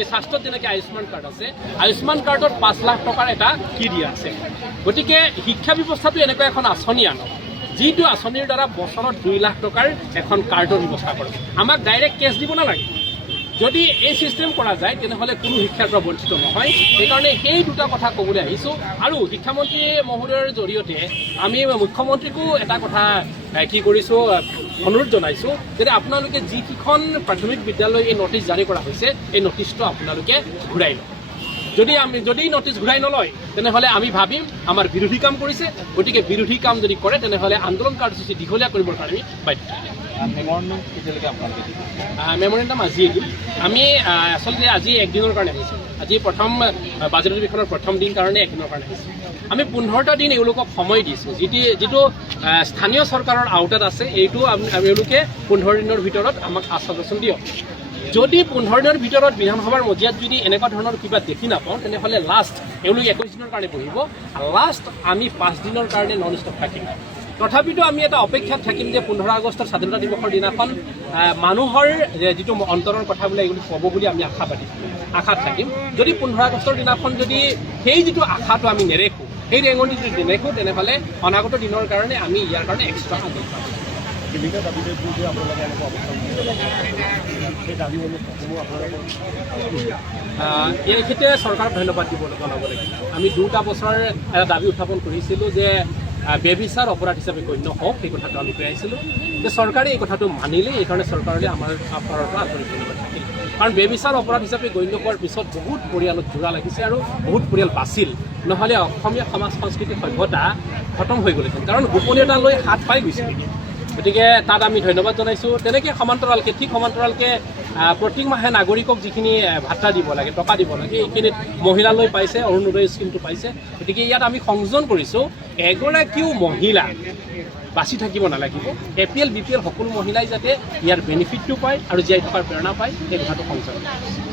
এই স্বাস্থ্যত যেনেকৈ আয়ুষ্মান কাৰ্ড আছে, আয়ুষ্মান কাৰ্ডত 5 লাখ টকাৰ এটা কি দিয়া আছে। গতিকে শিক্ষা ব্যৱস্থাটো এনেকুৱা এখন আঁচনি আনক, যিটো আঁচনিৰ দ্বাৰা বছৰত 2 লাখ টকাৰ এখন কাৰ্ডৰ ব্যৱস্থা কৰে। আমাক ডাইৰেক্ট কেছ দিব নালাগে। যদি এই চিষ্টেম কৰা যায় তেনেহ'লে কোনো শিক্ষাৰ পৰা বঞ্চিত নহয়। সেইকাৰণে সেই দুটা কথা ক'বলৈ আহিছোঁ। আৰু শিক্ষামন্ত্ৰী মহোদয়ৰ জৰিয়তে আমি মুখ্যমন্ত্ৰীকো এটা কথা কি কৰিছোঁ, অনুৰোধ জনাইছোঁ যে আপোনালোকে যিকেইখন প্ৰাথমিক বিদ্যালয় এই নটিচ জাৰি কৰা হৈছে, এই নটিচটো আপোনালোকে ঘূৰাই লওক। যদি নটিচ ঘূৰাই নলয় তেনেহ'লে আমি ভাবিম আমাৰ বিৰোধী কাম কৰিছে। গতিকে বিৰোধী কাম যদি কৰে তেনেহ'লে আন্দোলন কাৰ্যসূচী দীঘলীয়া কৰিবৰ কাৰণে আমি বাধ্য। মেমৰেণ্ডাম আজিয়ে দিম। আমি আচলতে আজি একদিনৰ কাৰণে আহিছোঁ। আজি প্ৰথম বাজেট অধিৱেশনৰ প্ৰথম দিন কাৰণে একদিনৰ কাৰণে আহিছোঁ। আমি 15টা দিন এওঁলোকক সময় দিছোঁ। যিটো স্থানীয় চৰকাৰৰ আওতাত আছে, এইটো এওঁলোকে 15 দিনৰ ভিতৰত আমাক আশ্বাসন দিয়ক। যদি 15 দিনৰ ভিতৰত বিধানসভাৰ মজিয়াত যদি এনেকুৱা ধৰণৰ কিবা দেখি নাপাওঁ তেনেহ'লে লাষ্ট এওঁলোকে 21 দিনৰ কাৰণে বহিব। লাষ্ট আমি 5 দিনৰ কাৰণে নন ষ্টপ থাকিম। তথাপিতো আমি এটা অপেক্ষাত থাকিম যে 15 আগষ্টৰ স্বাধীনতা দিৱসৰ দিনাখন মানুহৰ যিটো অন্তৰৰ কথাবিলাক এগুলি ক'ব বুলি আমি আশাত থাকিম। যদি 15 আগষ্টৰ দিনাখন যদি সেই যিটো আশাটো আমি নেৰেখোঁ, সেই ৰেঙনি যদি নেৰেখোঁ, তেনেহ'লে অনাগত দিনৰ কাৰণে আমি ইয়াৰ কাৰণে এক্সট্ৰা আন্দোলন কৰিম। এই ক্ষেত্ৰত চৰকাৰক ধন্যবাদ জনাব লাগিব। আমি 2টা বছৰ এটা দাবী উত্থাপন কৰিছিলোঁ যে বেবিচাৰ অপৰাধ হিচাপে গণ্য হওক, সেই কথাটো আমি কৈ আহিছিলোঁ যে চৰকাৰে এই কথাটো মানিলে। এইকাৰণে চৰকাৰলৈ আমাৰ ফালৰ পৰা আন্তৰিক ধন্যবাদ থাকিল। কাৰণ বেবিচাৰ অপৰাধ হিচাপে গণ্য কৰাৰ পিছত বহুত পৰিয়ালত জোৰা লাগিছে আৰু বহুত পৰিয়াল বাচিল। নহ'লে অসমীয়া সমাজ সংস্কৃতি সভ্যতা খতম হৈ গ'লহেঁতেন। কাৰণ গোপনীয়তালৈ হাত পাই গৈছিল। গতিকে তাত আমি ধন্যবাদ জনাইছোঁ। তেনেকৈ সমান্তৰালকৈ প্ৰত্যেক মাহে নাগৰিকক যিখিনি ভাত্তা দিব লাগে, টকা দিব লাগে, এইখিনিত মহিলালৈ পাইছে, অৰুণোদয় স্কিমটো পাইছে। গতিকে ইয়াত আমি সংযোজন কৰিছোঁ, এগৰাকীও মহিলা বাচি থাকিব নালাগিব। APL BPL সকলো মহিলাই যাতে ইয়াৰ বেনিফিটটো পায় আৰু জীয়াই থকাৰ প্ৰেৰণা পায়, সেই কথাটো সংযোজন কৰিছোঁ।